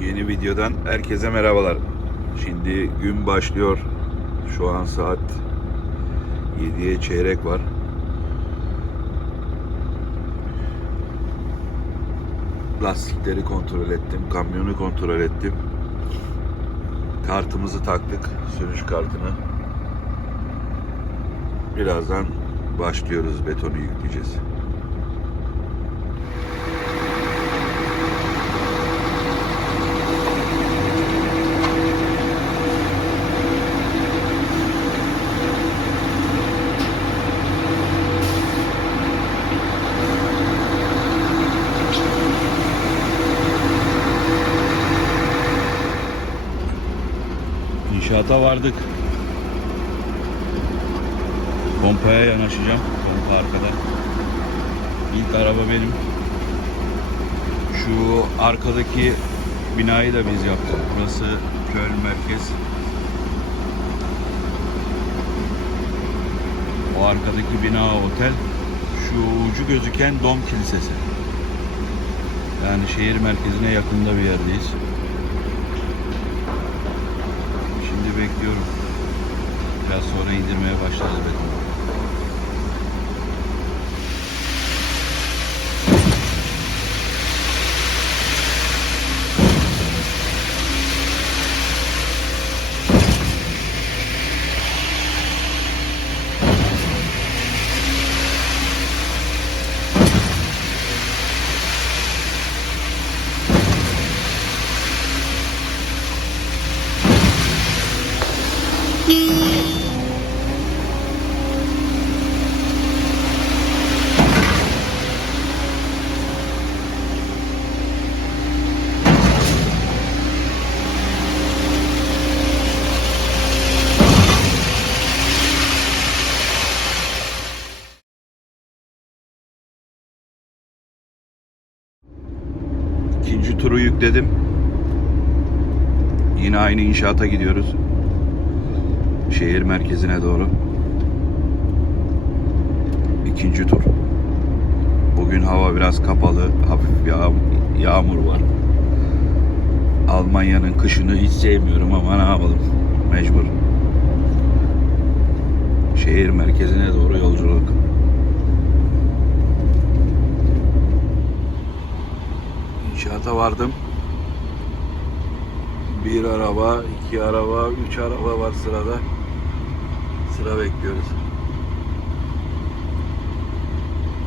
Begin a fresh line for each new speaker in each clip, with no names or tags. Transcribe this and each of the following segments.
Yeni videodan herkese merhabalar. Şimdi gün başlıyor. Şu an saat 7'ye çeyrek var. Lastikleri kontrol ettim, kamyonu kontrol ettim. Kartımızı taktık, sürüş kartını. Birazdan başlıyoruz, betonu yükleyeceğiz. İnşaata vardık. Pompaya yanaşacağım. Pompa arkada. İlk araba benim. Şu arkadaki binayı da biz yaptık. Burası Köln merkez. O arkadaki bina otel. Şu ucu gözüken Dom Kilisesi. Yani şehir merkezine yakında bir yerdeyiz. Şimdi bekliyorum. Biraz sonra indirmeye başlarız betonu. İkinci turu yükledim. Yine aynı inşaata gidiyoruz. Şehir merkezine doğru. İkinci tur. Bugün hava biraz kapalı. Hafif yağ, yağmur var. Almanya'nın kışını hiç sevmiyorum ama ne yapalım. Mecbur. Şehir merkezine doğru yolculuk. İnşaata vardım. Bir araba, iki araba, üç araba var sırada. Sıra bekliyoruz.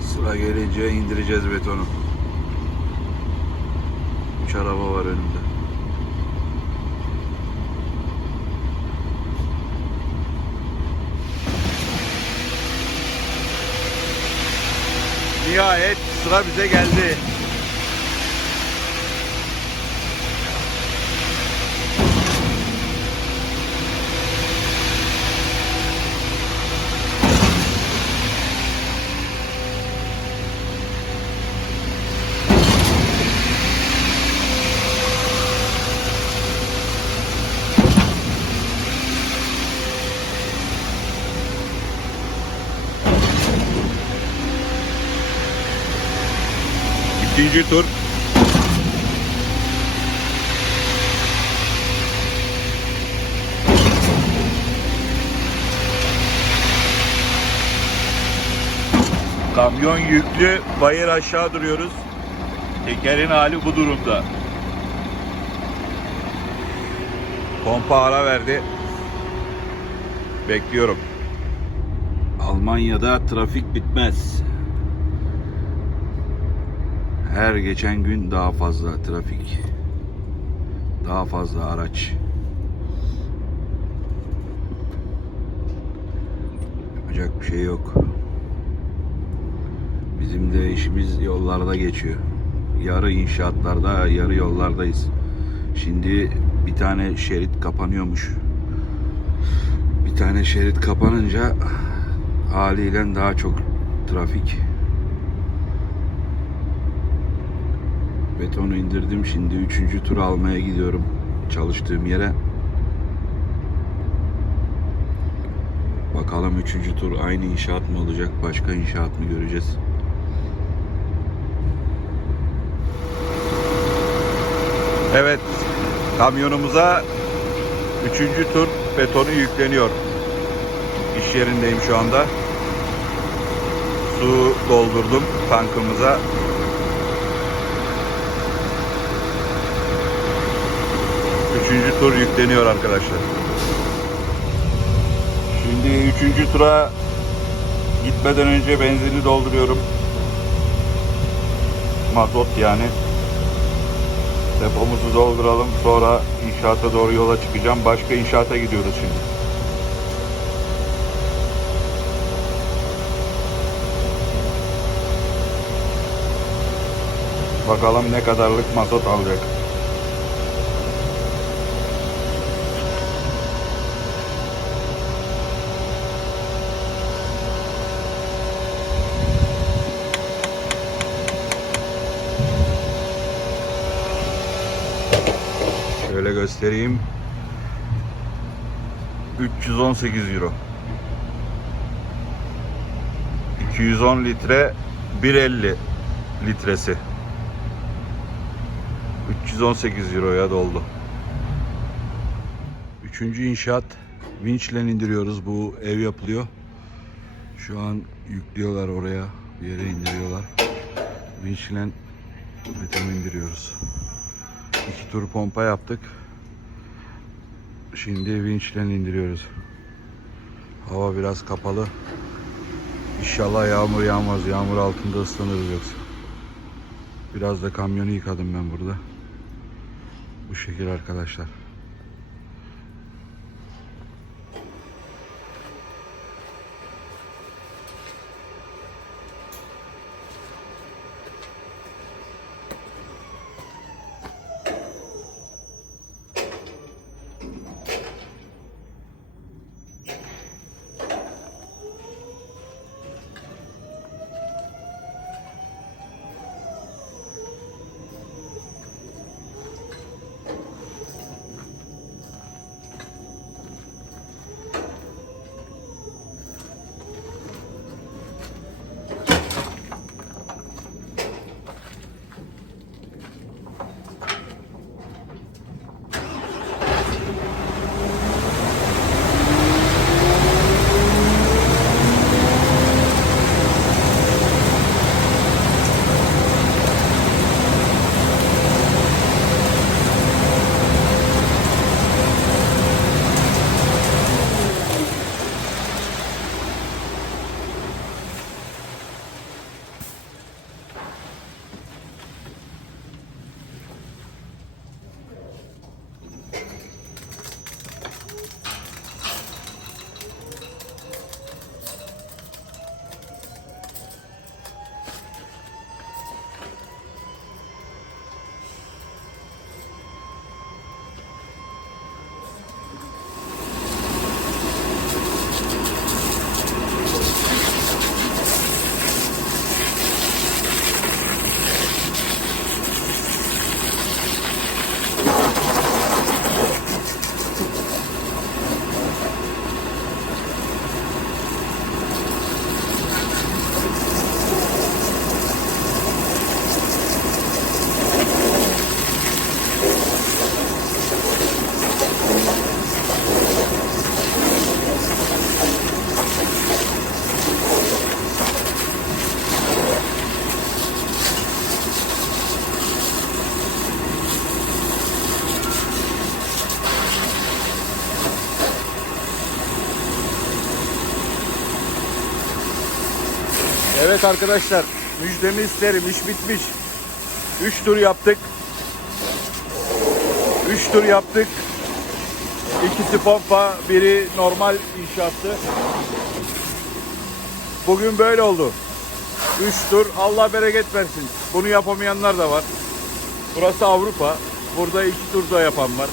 Sıra gelince indireceğiz betonu. Üç araba var önümde. Nihayet sıra bize geldi. İkinci tur. Kamyon yüklü bayır aşağı duruyoruz. Tekerin hali bu durumda. Pompa ara verdi. Bekliyorum. Almanya'da trafik bitmez. Her geçen gün daha fazla trafik. Daha fazla araç. Yapacak bir şey yok. Bizim de işimiz yollarda geçiyor. Yarı inşaatlarda, yarı yollardayız. Şimdi bir tane şerit kapanıyormuş. Bir tane şerit kapanınca haliyle daha çok trafik. Betonu indirdim. Şimdi üçüncü tur almaya gidiyorum. Çalıştığım yere. Bakalım üçüncü tur aynı inşaat mı olacak? Başka inşaat mı göreceğiz? Evet. Kamyonumuza üçüncü tur betonu yükleniyor. İş yerindeyim şu anda. Su doldurdum tankımıza. Üçüncü tur yükleniyor arkadaşlar. Şimdi üçüncü tura gitmeden önce benzini dolduruyorum. Mazot yani. Depomuzu dolduralım. Sonra inşaata doğru yola çıkacağım. Başka inşaata gidiyoruz şimdi. Bakalım ne kadarlık mazot alacak. Şöyle göstereyim. 318 euro. 210 litre 1.50 litresi. 318 euroya doldu. Üçüncü inşaat vinçle indiriyoruz. Bu ev yapılıyor. Şu an yüklüyorlar oraya. Bir yere indiriyorlar. Vinçle betonu indiriyoruz. İki tur pompa yaptık. Şimdi vinçle indiriyoruz. Hava biraz kapalı. İnşallah yağmur yağmaz. Yağmur altında ıslanırız yoksa. Biraz da kamyonu yıkadım ben burada. Bu şekil arkadaşlar. Evet arkadaşlar müjdemi isterim iş bitmiş. 3 tur yaptık. 3 tur yaptık. İkisi pompa, biri normal inşaattı. Bugün böyle oldu. 3 tur Allah bereket versin. Bunu yapamayanlar da var. Burası Avrupa. Burada iki turda yapan var.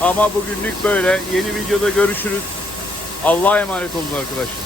Ama bugünlük böyle. Yeni videoda görüşürüz. Allah'a emanet olun arkadaşlar.